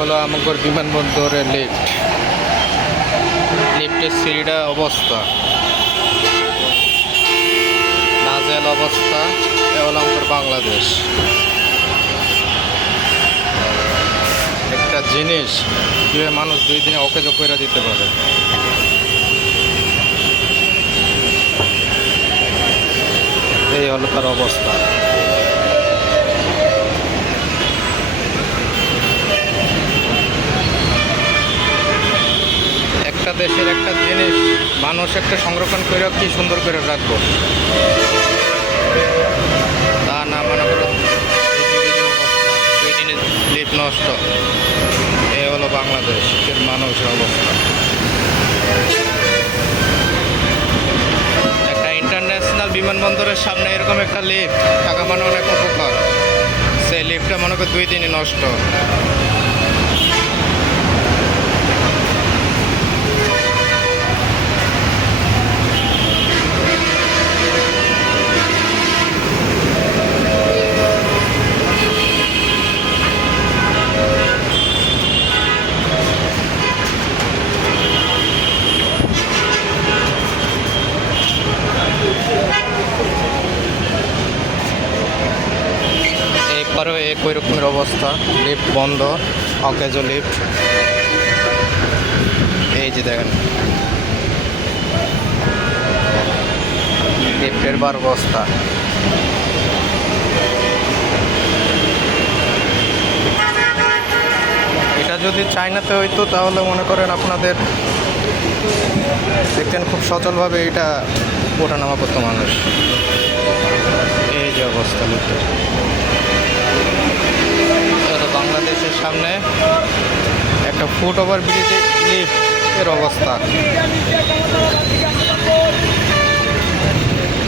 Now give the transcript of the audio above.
হলো আমাগর বিমানবন্দরের লিফট। লিফটের সিঁড়িটা অবস্থা নাজেল অবস্থা। এ হলো আমাদের বাংলাদেশ। একটা জিনিস কীভাবে মানুষ 2 দিনে অকেজ করে দিতে পারে। এই হলো তার অবস্থা। একটা দেশের একটা জিনিস মানুষ একটা সংরক্ষণ করে কি সুন্দর করে রাখবো, তা না মনে করো 2 দিনে লিফট নষ্ট। এ হলো বাংলাদেশের মানুষের অবস্থা। একটা ইন্টারন্যাশনাল বিমানবন্দরের সামনে এরকম একটা লিফট থাকা মানে অনেক উপকার। সেই লিফটটা মনে করো 2 দিনে নষ্ট। এরপরেও একই রকমের অবস্থা, লিফট বন্ধ, অকেজ লিফট। এই যে দেখেন লিফটের বার অবস্থা। এটা যদি চায়নাতে হইতো তাহলে মনে করেন আপনাদের দেখতেন খুব সচলভাবে এটা ওঠানামা করতো মানুষ। এই যে অবস্থা লিফটের। বাংলাদেশের সামনে একটা ফুট ওভার ব্রিজে লিফটের অবস্থা।